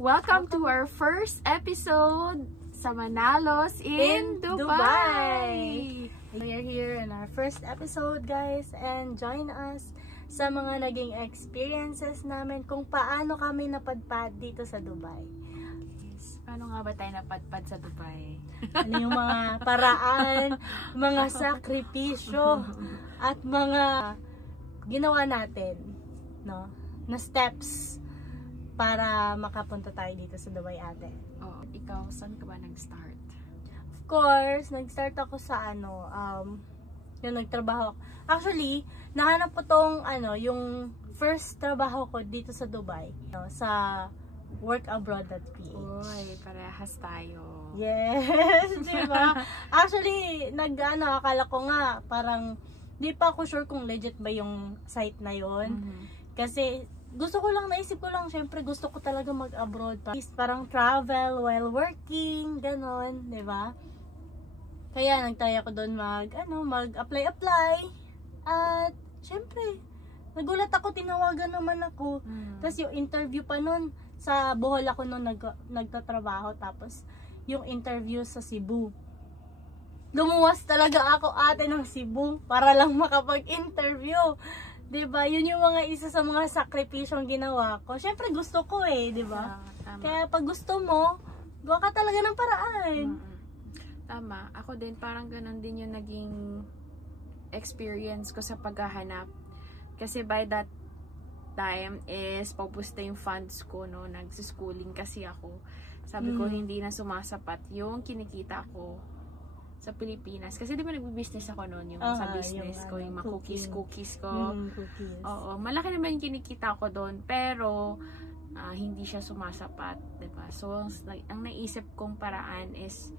Welcome to our first episode sa Manalos in Dubai. We are here in our first episode, guys, and join us sa mga naging experiences namin kung paano kami napadpad dito sa Dubai. Yes. Paano nga ba tayo napadpad sa Dubai? Ano yung mga paraan, mga sakripisyo, at mga ginawa natin, no, na steps para makapunta tayo dito sa Dubai, ate. Oh, ikaw, saan ka ba nag-start? Of course, nag-start ako sa yung nagtrabaho. Actually, nahanap ko tong yung first trabaho ko dito sa Dubai, no, sa workabroad.ph. Uy, parehas tayo. Yes, di ba? Actually, akala ko nga, parang, di pa ako sure kung legit ba yung site na yon. Kasi, naisip ko lang, syempre, gusto ko talaga mag-abroad. Parang travel while working, ganon, di ba? Kaya, nagtry ako doon mag-apply. At, syempre, nagulat ako, tinawagan naman ako. Tapos, yung interview pa nun, sa Bohol ako nun nagtatrabaho. Tapos, yung interview sa Cebu. Lumuwas talaga ako, ate, ng Cebu para lang makapag-interview. Diba? Yun yung isa sa mga sakripisyong ginawa ko. Syempre, gusto ko diba? Kaya pag gusto mo, gawa ka talaga ng paraan. Tama. Ako din, parang ganun din yung naging experience ko sa paghahanap. Kasi by that time is paubos na yung funds ko, no? Nagsischooling kasi ako. Sabi ko, hindi na sumasapat yung kinikita ko sa Pilipinas. Kasi di ba nagbi-business ako noon, yung sa business ko, yung mga cookies ko. Cookies. Oo, malaki naman yung kinikita ko doon, pero hindi siya sumasapat, di ba? So, ang naisip kong paraan is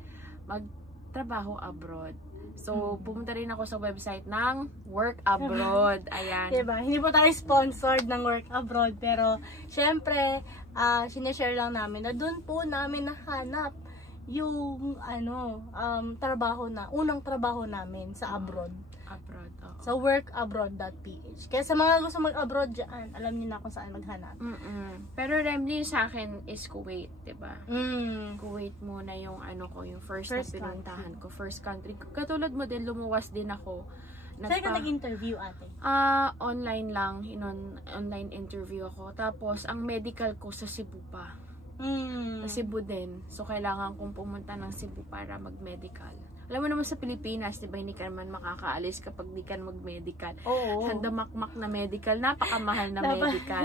magtrabaho abroad. So, pumunta rin ako sa website ng Work Abroad. Ayan. Diba? Hindi po tayo sponsored ng Work Abroad, pero syempre, sinashare lang namin na doon po namin nahanap yung unang trabaho namin sa abroad. Sa workabroad.ph. Kaya sa mga gusto mag-abroad dyan, alam niyo na kung saan maghanap. Pero Remly sa akin is Kuwait, 'di ba? Kuwait muna yung yung first na pinuntahan ko, first country. Katulad mo din, lumuwas din ako. Saan ka nag-interview, ate? Online lang, online interview ako. Tapos ang medical ko sa Cebu pa. Sa Cebu din. So, kailangan kong pumunta ng Cebu para mag-medical. Alam mo naman sa Pilipinas, di ba, hindi ka naman makakaalis kapag di ka mag-medical. Oo. Handamakmak na medical, napakamahal na medical.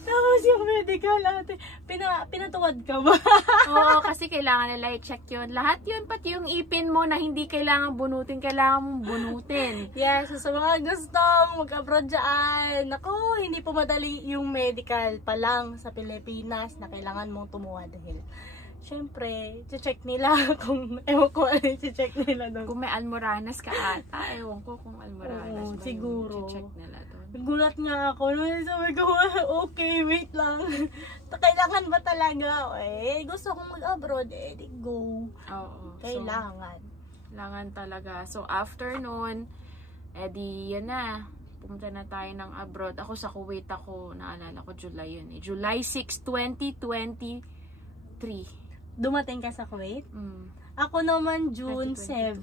Tapos yung medical, ate, pinatuwad ka ba? Oo, kasi kailangan nila i-check yun. Lahat yun, pati yung ipin mo na hindi kailangan bunutin, kailangan mong bunutin. Yes, so sa mga gustong mag-abroad dyan, naku, hindi po madali yung medical pa lang sa Pilipinas na kailangan mong tumuha dahil syempre, check nila kung, ewan ko ano check nila doon. Kung may almoranas ka ata, ewan ko kung almoranas ba siguro. Check nila doon. Nagulat nga ako. Sabi ko, okay, wait lang. Kailangan ba talaga? Gusto kong mag-abroad, di go. Oo. Kailangan. Kailangan talaga. So, after nun, yan na. Pumunta na tayo ng abroad. Ako sa Kuwait ako, naalala ko, July yun July 6, 2023. Dumating ka sa Kuwait? Ako naman June 7.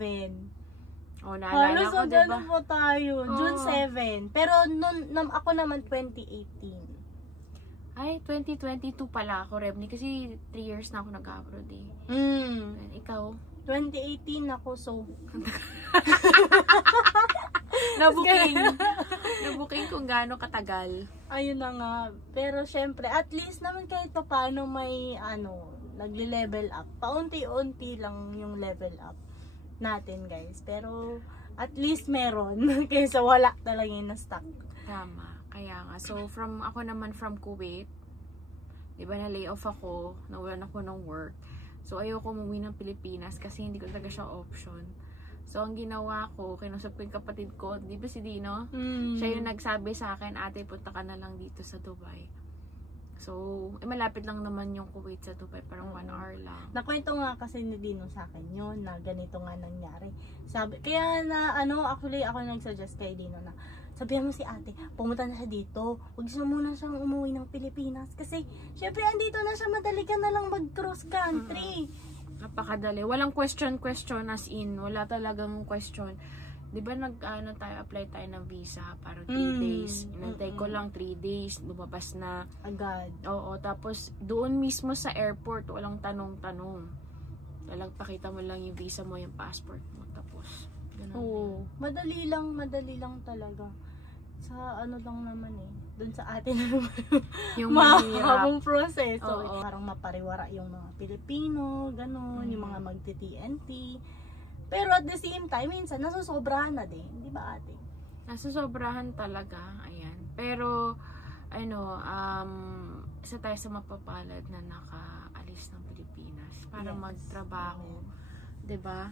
Oh, naalala ko, diba? Halos po tayo. June 7. Pero ako naman 2018. Ay, 2022 pala ako, Rebni. Kasi 3 years na ako nag-abroad Ikaw? 2018 ako, so... Nabuking kung gaano katagal. Ayun na nga. Pero syempre, at least naman kahit pa paano may nagle-level up. Paunti-unti lang yung level up natin, guys. Pero at least meron kaysa wala talaga yung na-stuck. Tama. Kaya nga. So, ako naman from Kuwait, diba na layoff ako, nawalan ako ng work. So, ayoko umuwi ng Pilipinas kasi hindi ko talaga siya option. So, ang ginawa ko, kinusap ko yung kapatid ko, di ba si Dino? Siya yung nagsabi sa akin, ate, punta ka na lang dito sa Dubai. So, malapit lang naman yung Kuwait sa Dubai, parang 1 hour lang. Nakwento nga kasi ni Dino sa akin yun, na ganito nga nangyari. Sabi, kaya na, actually, ako nag-suggest kay Dino na, sabihan mo si ate, pumunta na siya dito. Huwag siya muna siyang umuwi ng Pilipinas. Kasi, syempre, andito na siya, madali ka na lang mag-cross country. Napakadali. Walang question as in. Wala talagang question. Di ba apply tayo ng visa para 3 days. Inantay ko lang 3 days. Lumabas na. Agad. Oo. Tapos, doon mismo sa airport, walang tanong-tanong. Walang pakita mo lang yung visa mo, yung passport mo. Tapos, ganun. Oo. Madali lang talaga. Sa lang naman doon sa atin yung mahirap. mahabang proseso. Oo. Parang mapariwara yung mga Pilipino, ganun, yung mga magti-TNT. Pero at the same time, minsan nasusobrahan na din, di ba ate? Nasusobrahan talaga, ayan. Pero, isa tayo sa mapapalad na nakaalis ng Pilipinas para magtrabaho. Di ba?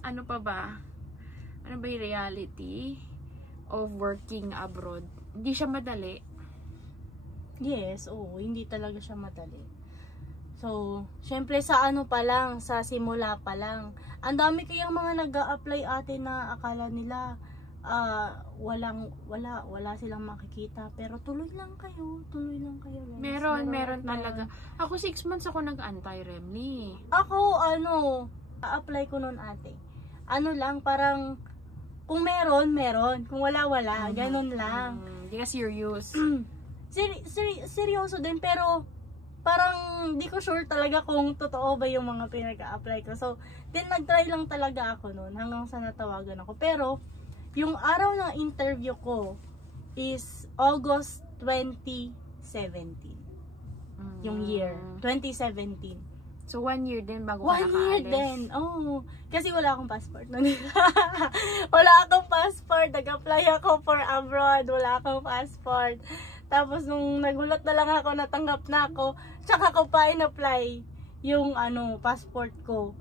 Ano pa ba? Ano ba yung reality of working abroad? Hindi siya madali. Yes, hindi talaga siya madali. So, syempre sa pa lang, sa simula pa lang, ang dami kayang mga nag-a-apply ate na akala nila wala silang makikita, pero tuloy lang kayo guys. Meron talaga. Ako 6 months ako nag-anti-remly. Ako a-apply ko noon ate. Lang parang kung meron, kung wala, ganun lang. Hindi ka serious. Seryoso din, pero parang di ko sure talaga kung totoo ba yung mga pinag-a-apply ko. So, then nag-try lang talaga ako noon hanggang sa natawagan ako. Pero, yung araw ng interview ko is August 2017. Yung year, 2017. So, 1 year din bago ka 1 year nakaalis? din. Kasi wala akong passport nun. Wala akong passport. Nag-apply ako for abroad. Wala akong passport. Tapos nung nagulat na lang ako, natanggap na ako, tsaka ko pa in-apply yung passport ko.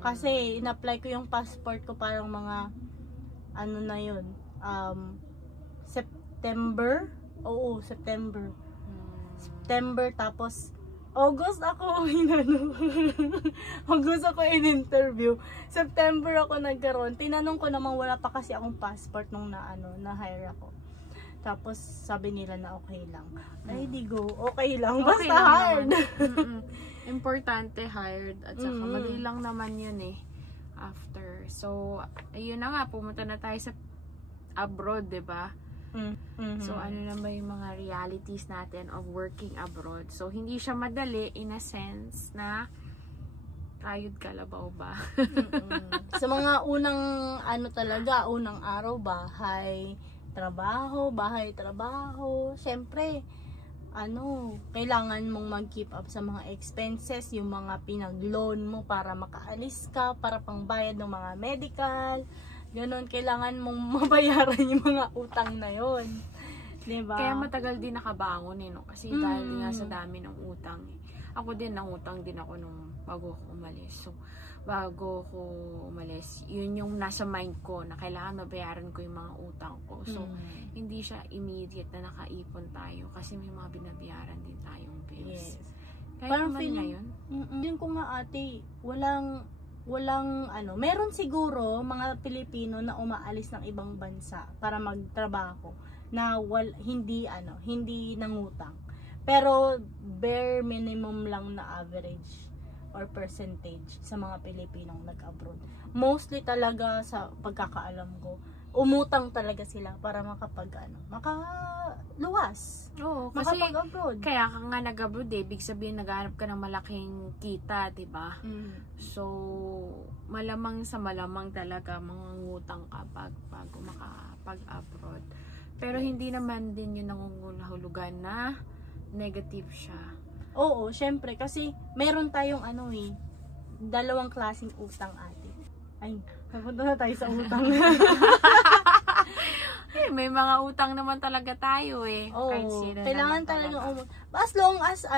Kasi in-apply ko yung passport ko parang mga na yun, September. Oo, September. September, tapos August ako August ako in-interview. September ako nagkaroon. Tinanong ko naman, wala pa kasi akong passport nung na-hire ako. Tapos sabi nila na okay lang. Ay, di go. Okay lang. Basta Okay lang hired. Importante hired. At saka madali lang naman yun after. So, ayun na nga. Pumunta na tayo sa abroad, diba? So, ano na ba yung mga realities natin of working abroad? So, hindi siya madali in a sense na kayod kalabaw ba? Sa mga unang unang araw, bahay, trabaho. Siyempre, kailangan mong mag-keep up sa mga expenses, yung mga pinag-loan mo para makaalis ka, para pangbayad ng mga medical. Ganon, kailangan mong mabayaran yung mga utang na yon. Diba? Kaya matagal din nakabangon no? Kasi dahil nga sa dami ng utang. Ako din, nangutang din ako nung bago ako umalis. So, bago ko umalis, yun yung nasa mind ko na kailangan mabayaran ko yung mga utang ko. So, hindi siya immediate na nakaipon tayo kasi may mga binabayaran din tayong bills. Yes. Kaya Parang naman feeling, ngayon, yun ko nga ate, walang meron siguro mga Pilipino na umaalis ng ibang bansa para magtrabaho na hindi nangutang. Pero bare minimum lang na average or percentage sa mga Pilipinong nag-abroad. Mostly talaga sa pagkakaalam ko, umutang talaga sila para makaluwas. Oo, kasi makapag-abroad. kaya ka nga nag-abroad ibig sabihin naghahanap ka ng malaking kita, diba? So, malamang talaga mangungutang ka bago makapag-abroad. Pero hindi naman din yung nangungulahulugan na negative siya. Oo, syempre kasi meron tayong dalawang klaseng utang ate. Ay, napunta na tayo sa utang. May mga utang naman talaga tayo Oo, kahit sino kailangan naman talaga as long as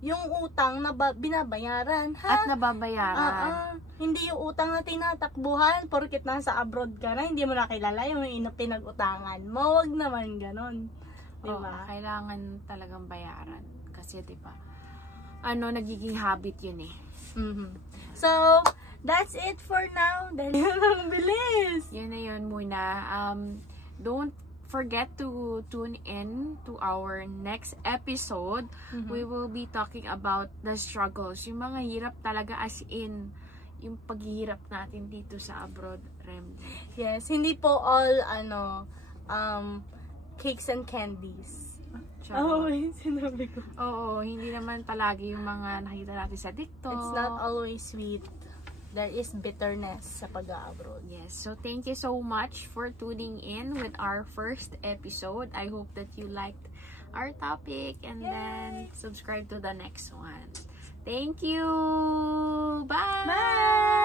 yung utang na binabayaran ha. At nababayaran. Hindi yung utang na tinatakbuhan porket nasa abroad ka na, hindi mo na kilala yung pinag-utangan mo. Wag naman ganon. Diba? Oo, kailangan talagang bayaran. kasi, diba? Nagiging habit yun eh. So, that's it for now. Dahil ang bilis. Yun na yun muna. Don't forget to tune in to our next episode. We will be talking about the struggles. Yung mga hirap talaga, as in, yung paghihirap natin dito sa abroad, Remedy. Yes, hindi po all, cakes and candies. Sinabi ko. Oo, hindi naman palagi yung mga nakita natin sa TikTok. It's not always sweet. There is bitterness sa pag-abroad. Yes, so thank you so much for tuning in with our first episode. I hope that you liked our topic and then subscribe to the next one. Thank you! Bye! Bye!